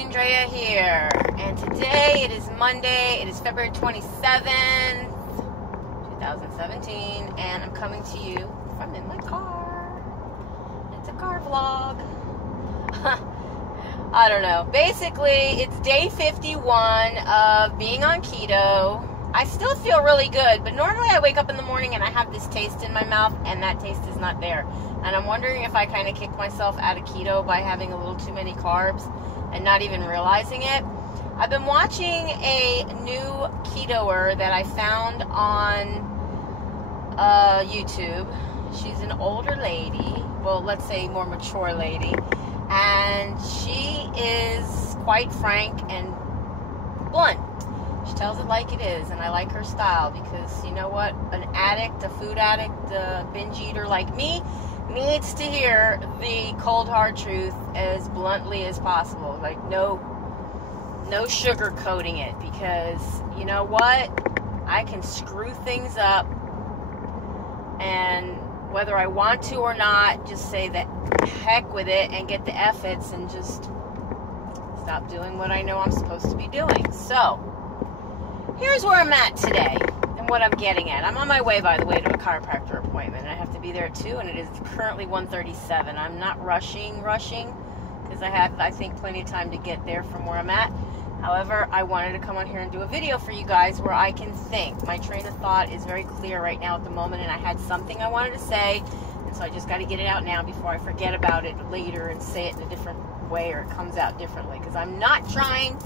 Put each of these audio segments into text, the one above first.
LosingDrea here, and today it is Monday. It is February 27th, 2017, and I'm coming to you from in my car. It's a car vlog. I don't know. Basically, it's day 51 of being on keto. I still feel really good, but normally I wake up in the morning and I have this taste in my mouth, and that taste is not there. And I'm wondering if I kind of kicked myself out of keto by having a little too many carbs and not even realizing it. I've been watching a new ketoer that I found on YouTube. She's an older lady, well, let's say more mature lady, and she is quite frank and blunt. She tells it like it is, and I like her style because, you know what, an addict, a food addict, a binge eater like me needs to hear the cold hard truth as bluntly as possible. Like, no sugar coating it, because you know what, I can screw things up, and whether I want to or not, just say that heck with it and get the F-its and just stop doing what I know I'm supposed to be doing. So here's where I'm at today and what I'm getting at. I'm on my way, by the way, to a chiropractor appointment, and I have to be there at 2, and it is currently 1:37. I'm not rushing, because I have, I think, plenty of time to get there from where I'm at. However, I wanted to come on here and do a video for you guys where I can think. My train of thought is very clear right now at the moment, and I had something I wanted to say, and so I just got to get it out now before I forget about it later and say it in a different way, or it comes out differently, because I'm not trying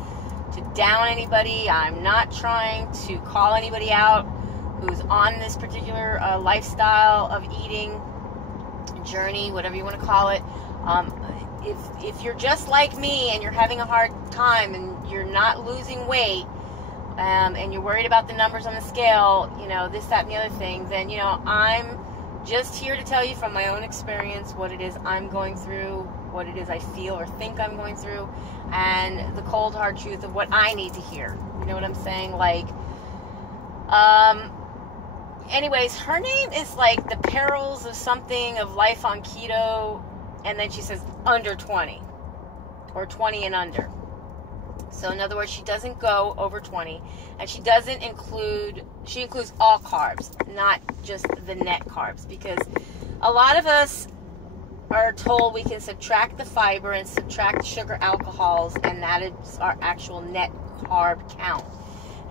to down anybody. I'm not trying to call anybody out who's on this particular lifestyle of eating journey, whatever you want to call it. If you're just like me and you're having a hard time and you're not losing weight, and you're worried about the numbers on the scale, you know, this, that, and the other thing, then, you know, I'm just here to tell you from my own experience what it is I'm going through, what it is I feel or think I'm going through, and the cold hard truth of what I need to hear. You know what I'm saying? Like, anyways, her name is like The Perils of Something of Life on Keto, and then she says under 20, or 20 and under. So in other words, she doesn't go over 20, and she includes all carbs, not just the net carbs, because a lot of us are told we can subtract the fiber and subtract the sugar alcohols, and that is our actual net carb count.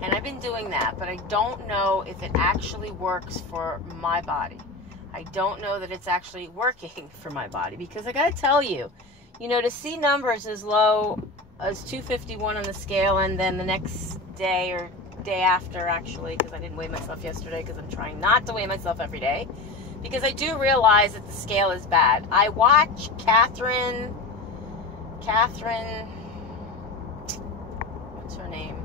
And I've been doing that, but I don't know if it actually works for my body. I don't know that it's actually working for my body, because I gotta tell you, you know, to see numbers as low as 251 on the scale, and then the next day or day after, actually, because I didn't weigh myself yesterday, because I'm trying not to weigh myself every day, because I do realize that the scale is bad. I watch Katherine, what's her name?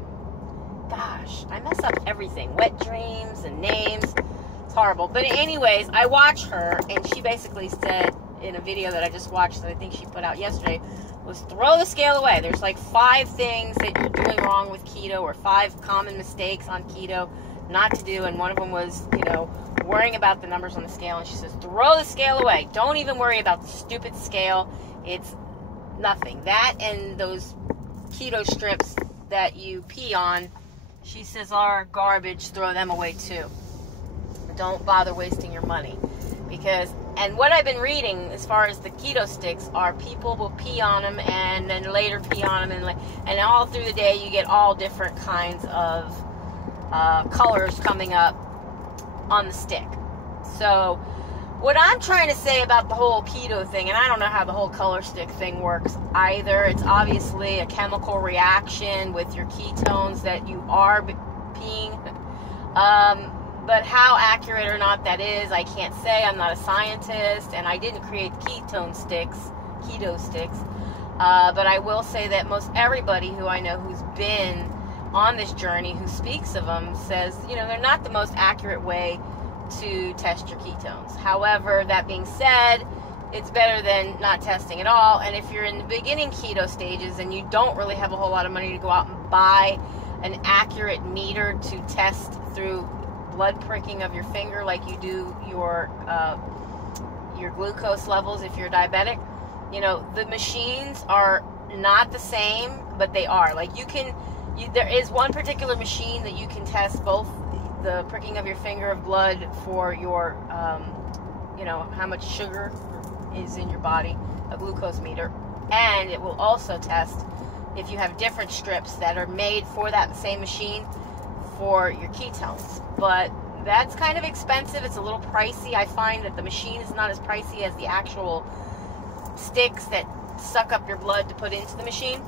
Gosh, I mess up everything. Wet dreams and names. It's horrible. But anyways, I watch her, and she basically said in a video that I just watched that I think she put out yesterday, was throw the scale away. There's like 5 things that you're doing wrong with keto, or 5 common mistakes on keto not to do, and one of them was, you know, worrying about the numbers on the scale. And she says, throw the scale away. Don't even worry about the stupid scale. It's nothing. That and those keto strips that you pee on, she says, are garbage. Throw them away too. Don't bother wasting your money, because, and what I've been reading as far as the keto sticks are, people will pee on them and then later pee on them, and all through the day you get all different kinds of colors coming up on the stick. So what I'm trying to say about the whole keto thing, and I don't know how the whole color stick thing works either. It's obviously a chemical reaction with your ketones that you are peeing. But how accurate or not that is, I can't say. I'm not a scientist, and I didn't create keto sticks. But I will say that most everybody who I know who's been on this journey, who speaks of them, says, you know, they're not the most accurate way to test your ketones. However, that being said, it's better than not testing at all. And if you're in the beginning keto stages and you don't really have a whole lot of money to go out and buy an accurate meter to test through blood pricking of your finger like you do your glucose levels if you're diabetic, you know, the machines are not the same, but they are. Like there is one particular machine that you can test both the pricking of your finger of blood for your, how much sugar is in your body, a glucose meter, and it will also test if you have different strips that are made for that same machine for your ketones. But that's kind of expensive. It's a little pricey. I find that the machine is not as pricey as the actual sticks that suck up your blood to put into the machine.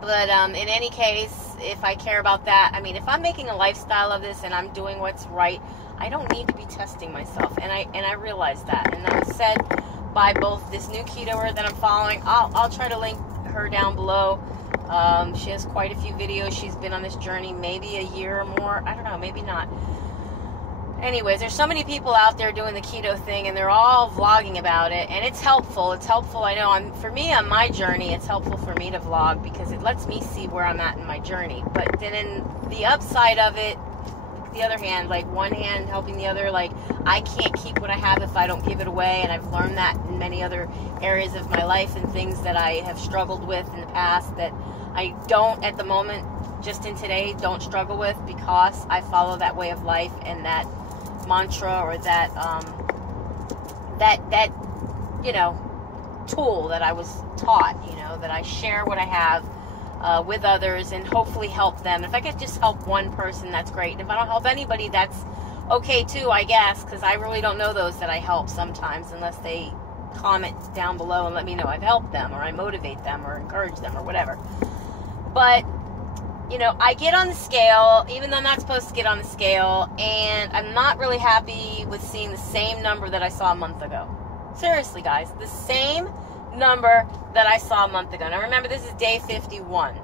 But in any case, if I care about that, I mean, if I'm making a lifestyle of this and I'm doing what's right, I don't need to be testing myself. And I realize that. And that was said by both this new ketoer that I'm following. I'll try to link her down below. She has quite a few videos. She's been on this journey maybe a year or more. I don't know, maybe not. Anyways, there's so many people out there doing the keto thing, and they're all vlogging about it, and it's helpful. It's helpful. I know for me on my journey, it's helpful for me to vlog because it lets me see where I'm at in my journey. But then in the upside of it, the other hand, like one hand helping the other, like I can't keep what I have if I don't give it away, and I've learned that in many other areas of my life and things that I have struggled with in the past that I don't at the moment, just in today, don't struggle with because I follow that way of life and that mantra or that tool that I was taught, that I share what I have with others and hopefully help them. If I could just help one person, that's great. And if I don't help anybody, that's okay too, I guess, because I really don't know those that I help sometimes unless they comment down below and let me know I've helped them or I motivate them or encourage them or whatever. But I get on the scale, even though I'm not supposed to get on the scale, and I'm not really happy with seeing the same number that I saw a month ago. Seriously, guys, the same number that I saw a month ago. Now, remember, this is day 51.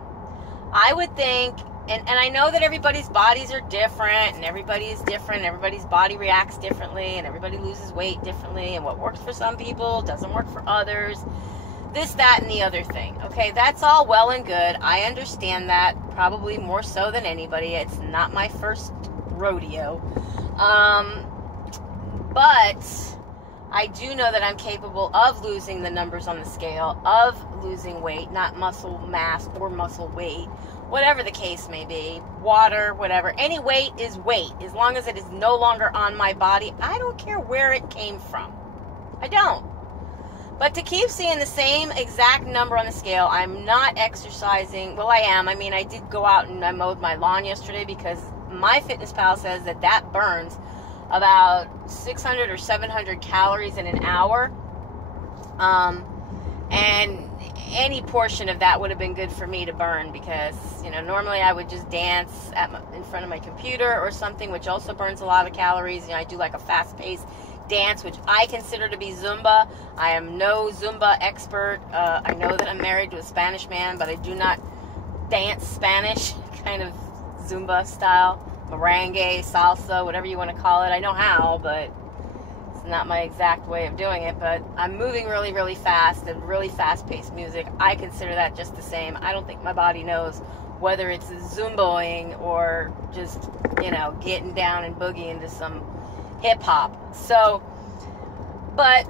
I would think, and I know that everybody's bodies are different, and everybody is different, everybody's body reacts differently, and everybody loses weight differently, and what works for some people doesn't work for others. This, that, and the other thing. Okay, that's all well and good. I understand that, probably more so than anybody. It's not my first rodeo. But I do know that I'm capable of losing the numbers on the scale, of losing weight, not muscle mass or muscle weight, whatever the case may be, water, whatever. Any weight is weight. As long as it is no longer on my body, I don't care where it came from. I don't. But to keep seeing the same exact number on the scale, I'm not exercising. Well, I am. I mean, I did go out and I mowed my lawn yesterday because MyFitnessPal says that burns about 600 or 700 calories in an hour. And any portion of that would have been good for me to burn because, normally I would just dance in front of my computer or something, which also burns a lot of calories. I do like a fast-paced dance, which I consider to be Zumba. I am no Zumba expert. I know that I'm married to a Spanish man, but I do not dance Spanish, kind of Zumba style, merengue, salsa, whatever you want to call it. I know how, but it's not my exact way of doing it. But I'm moving really, really fast and really fast-paced music. I consider that just the same. I don't think my body knows whether it's Zumboing or just, getting down and boogieing to some hip-hop. So, but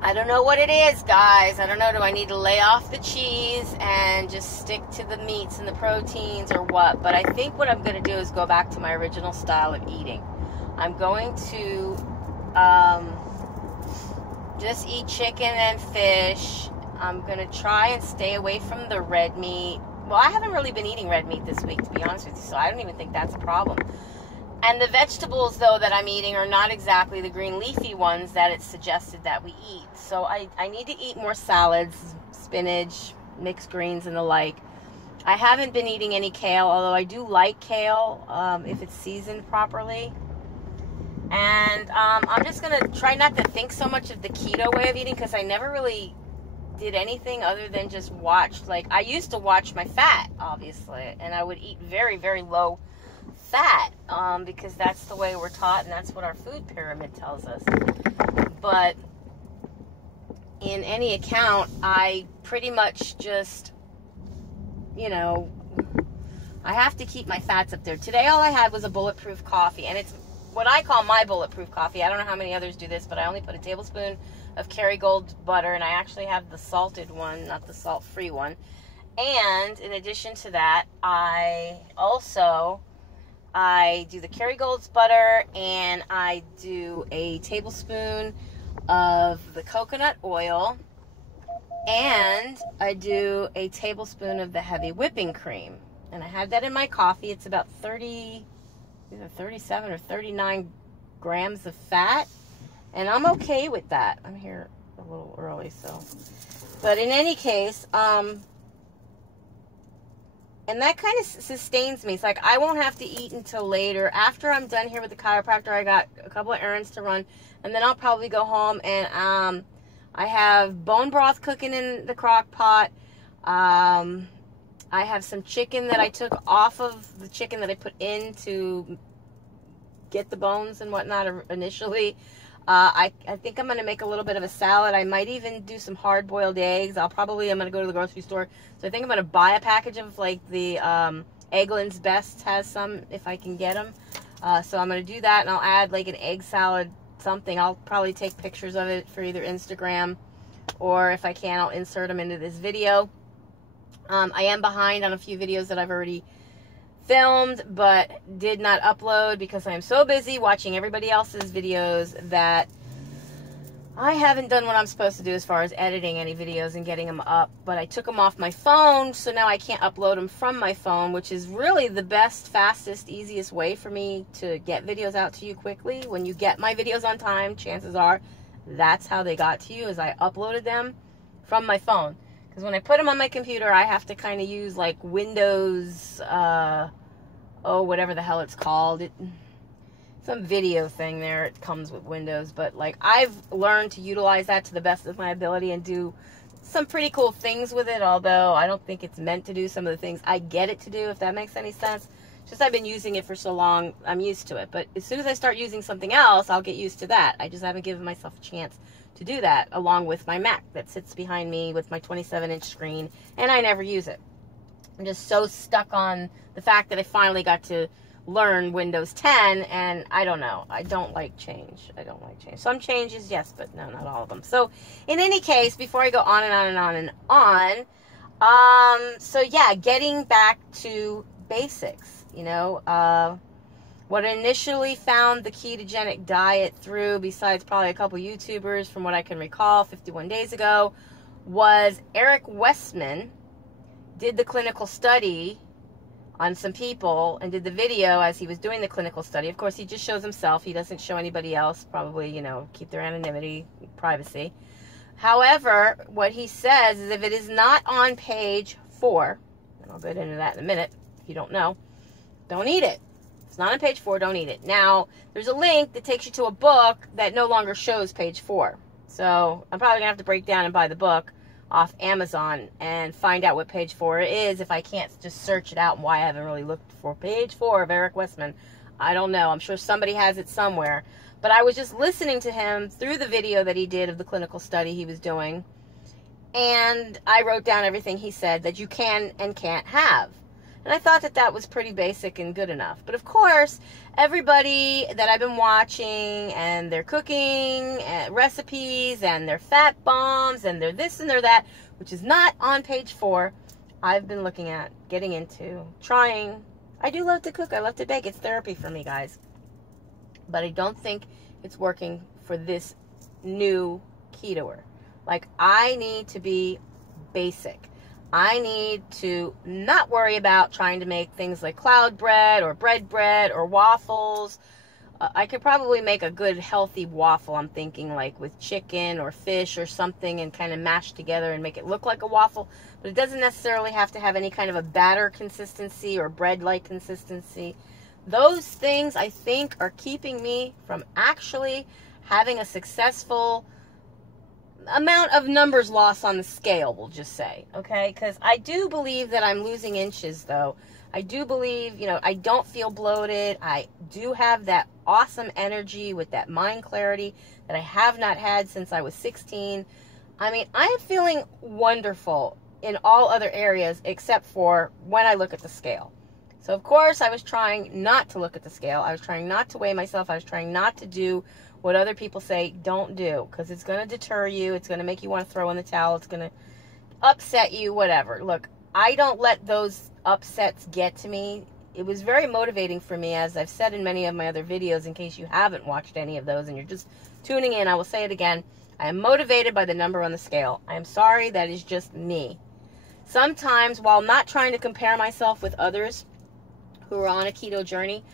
I don't know what it is, guys. I don't know. Do I need to lay off the cheese and just stick to the meats and the proteins or what? But I think what I'm going to do is go back to my original style of eating. I'm going to just eat chicken and fish. I'm going to try and stay away from the red meat. Well, I haven't really been eating red meat this week, to be honest with you, so I don't even think that's a problem. And the vegetables, though, that I'm eating are not exactly the green leafy ones that it's suggested that we eat. So I need to eat more salads, spinach, mixed greens, and the like. I haven't been eating any kale, although I do like kale if it's seasoned properly. And I'm just going to try not to think so much of the keto way of eating because I never really did anything other than just watch. Like, I used to watch my fat, obviously, and I would eat very, very low fat because that's the way we're taught and that's what our food pyramid tells us. But in any account, I pretty much just, I have to keep my fats up there. Today all I had was a bulletproof coffee, and it's what I call my bulletproof coffee. I don't know how many others do this, but I only put a tablespoon of Kerrygold butter, and I actually have the salted one, not the salt-free one. And in addition to that, I do the Kerrygold's butter, and I do a tablespoon of the coconut oil, and I do a tablespoon of the heavy whipping cream. And I have that in my coffee. It's about 37 or 39 grams of fat, and I'm okay with that. I'm here a little early, so. But in any case, and that kind of sustains me. It's like I won't have to eat until later. After I'm done here with the chiropractor, I got a couple of errands to run, and then I'll probably go home, and I have bone broth cooking in the crock pot. I have some chicken that I took off of the chicken that I put in to get the bones and whatnot initially. I think I'm going to make a little bit of a salad. I might even do some hard-boiled eggs. I'm going to go to the grocery store. So I think I'm going to buy a package of, like, the Eggland's Best has some, if I can get them. So I'm going to do that, and I'll add, like, an egg salad something. I'll probably take pictures of it for either Instagram, or if I can, I'll insert them into this video. I am behind on a few videos that I've already filmed but did not upload because I am so busy watching everybody else's videos that I haven't done what I'm supposed to do as far as editing any videos and getting them up. But I took them off my phone, so now I can't upload them from my phone, which is really the best, fastest, easiest way for me to get videos out to you quickly. When you get my videos on time, chances are that's how they got to you, is I uploaded them from my phone. Because when I put them on my computer, I have to kind of use, like, Windows, whatever the hell it's called. Some video thing there. It comes with Windows. But, like, I've learned to utilize that to the best of my ability and do some pretty cool things with it. Although I don't think it's meant to do some of the things I get it to do, if that makes any sense. Just I've been using it for so long, I'm used to it. But as soon as I start using something else, I'll get used to that. I just haven't given myself a chance to do that, along with my Mac that sits behind me with my 27-inch screen, and I never use it. I'm just so stuck on the fact that I finally got to learn Windows 10, and I don't know. I don't like change. Some changes, yes, but no, not all of them. So, in any case, before I go on and on and on and on, so yeah, getting back to basics, you know, what I initially found the ketogenic diet through, besides probably a couple YouTubers from what I can recall 51 days ago, was Eric Westman did the clinical study on some people and did the video as he was doing the clinical study. Of course, he just shows himself. He doesn't show anybody else, probably, you know, keep their anonymity, privacy. However, what he says is if it is not on page 4, and I'll get into that in a minute if you don't know, don't eat it. It's not on page 4, don't eat it. Now, there's a link that takes you to a book that no longer shows page 4. So, I'm probably going to have to break down and buy the book off Amazon and find out what page 4 is if I can't just search it out and why I haven't really looked for page 4 of Eric Westman. I don't know. I'm sure somebody has it somewhere. But I was just listening to him through the video that he did of the clinical study he was doing. And I wrote down everything he said that you can and can't have. And I thought that that was pretty basic and good enough. But of course, everybody that I've been watching and their cooking recipes and their fat bombs and their this and their that, which is not on page 4, I've been looking at, getting into, trying. I do love to cook. I love to bake. It's therapy for me, guys. But I don't think it's working for this new ketoer. Like, I need to be basic. I need to not worry about trying to make things like cloud bread or bread or waffles. I could probably make a good healthy waffle, I'm thinking, like with chicken or fish or something, and kind of mash together and make it look like a waffle. But it doesn't necessarily have to have any kind of a batter consistency or bread-like consistency. Those things, I think, are keeping me from actually having a successful amount of numbers lost on the scale, we'll just say, okay? Because I do believe that I'm losing inches, though. I do believe, you know, I don't feel bloated. I do have that awesome energy with that mind clarity that I have not had since I was 16. I mean, I am feeling wonderful in all other areas except for when I look at the scale. So, of course, I was trying not to look at the scale. I was trying not to weigh myself. I was trying not to do what other people say don't do, because it's going to deter you. It's going to make you want to throw in the towel. It's going to upset you, whatever. Look, I don't let those upsets get to me. It was very motivating for me, as I've said in many of my other videos, in case you haven't watched any of those and you're just tuning in. I will say it again. I am motivated by the number on the scale. I am sorry, that is just me. Sometimes, while not trying to compare myself with others who are on a keto journey,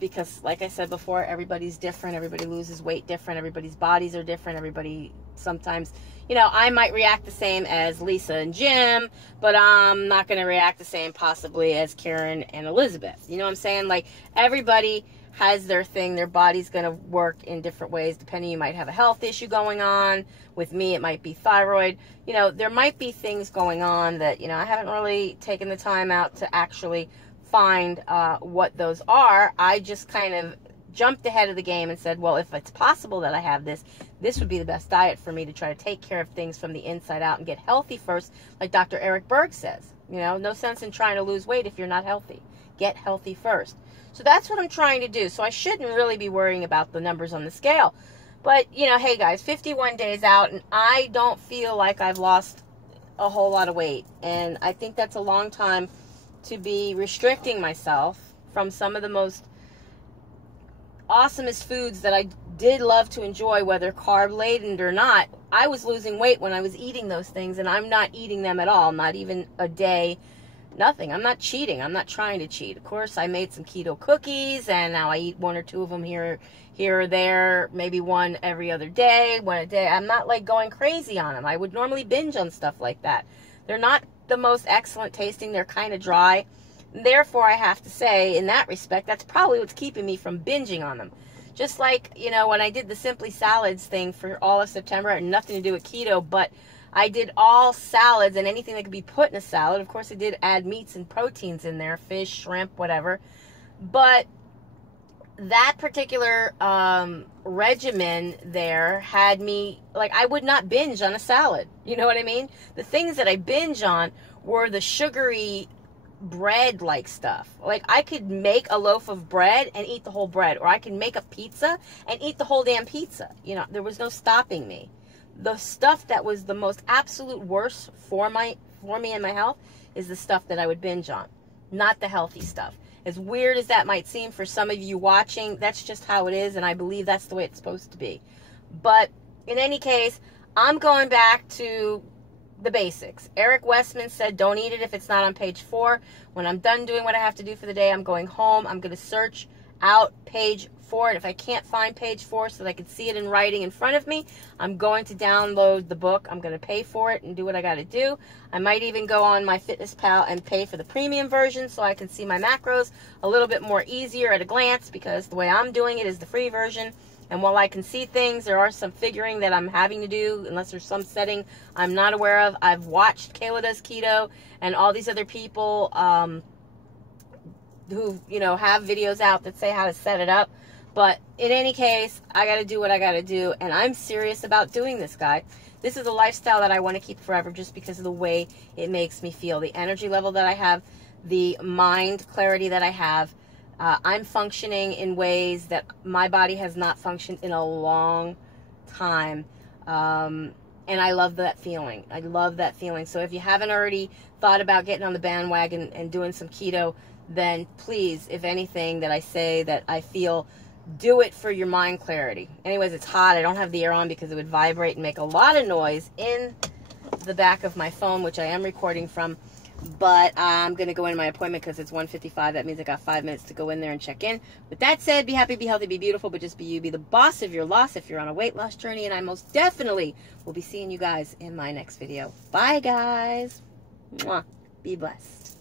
because like I said before, everybody's different, everybody loses weight different, everybody's bodies are different, everybody sometimes, you know, I might react the same as Lisa and Jim, but I'm not going to react the same possibly as Karen and Elizabeth. You know what I'm saying? Like, everybody has their thing. Their body's going to work in different ways, depending. You might have a health issue going on. With me, it might be thyroid. You know, there might be things going on that, you know, I haven't really taken the time out to actually find what those are. I just kind of jumped ahead of the game and said, well, if it's possible that I have this, this would be the best diet for me to try to take care of things from the inside out and get healthy first, like Dr. Eric Berg says. You know, no sense in trying to lose weight if you're not healthy. Get healthy first. So that's what I'm trying to do. So I shouldn't really be worrying about the numbers on the scale. But, you know, hey guys, 51 days out, and I don't feel like I've lost a whole lot of weight. And I think that's a long time to be restricting myself from some of the most awesomest foods that I did love to enjoy, whether carb laden or not. I was losing weight when I was eating those things, and I'm not eating them at all, not even a day, nothing. I'm not cheating. I'm not trying to cheat. Of course, I made some keto cookies, and now I eat one or two of them here or there, maybe one every other day, one a day. I'm not like going crazy on them. I would normally binge on stuff like that. They're not the most excellent tasting. They're kind of dry. Therefore, I have to say, in that respect, that's probably what's keeping me from binging on them. Just like, you know, when I did the Simply Salads thing for all of September, it had nothing to do with keto, but I did all salads and anything that could be put in a salad. Of course, I did add meats and proteins in there, fish, shrimp, whatever. But that particular regimen there had me, like, I would not binge on a salad. You know what I mean? The things that I binge on were the sugary bread-like stuff. Like, I could make a loaf of bread and eat the whole bread, or I could make a pizza and eat the whole damn pizza. You know, there was no stopping me. The stuff that was the most absolute worst for me and my health is the stuff that I would binge on, not the healthy stuff. As weird as that might seem for some of you watching, that's just how it is, and I believe that's the way it's supposed to be. But in any case, I'm going back to the basics. Eric Westman said, don't eat it if it's not on page 4. When I'm done doing what I have to do for the day, I'm going home. I'm going to search out page 4, and if I can't find page 4 so that I can see it in writing in front of me, I'm going to download the book. I'm going to pay for it and do what I got to do. I might even go on MyFitnessPal and pay for the premium version so I can see my macros a little bit more easier at a glance, because the way I'm doing it is the free version. And while I can see things, there are some figuring that I'm having to do, unless there's some setting I'm not aware of. I've watched Kayla Does Keto and all these other people who, you know, have videos out that say how to set it up. But in any case, I got to do what I got to do, and I'm serious about doing this, guy. This is a lifestyle that I want to keep forever just because of the way it makes me feel, the energy level that I have, the mind clarity that I have. I'm functioning in ways that my body has not functioned in a long time, and I love that feeling. I love that feeling. So if you haven't already thought about getting on the bandwagon and doing some keto, then please, if anything that I say that I feel, do it for your mind clarity. Anyways, it's hot. I don't have the air on because it would vibrate and make a lot of noise in the back of my phone, which I am recording from. But I'm going to go into my appointment because it's 1:55. That means I got 5 minutes to go in there and check in. With that said, be happy, be healthy, be beautiful, but just be you. Be the boss of your loss if you're on a weight loss journey. And I most definitely will be seeing you guys in my next video. Bye, guys. Mwah. Be blessed.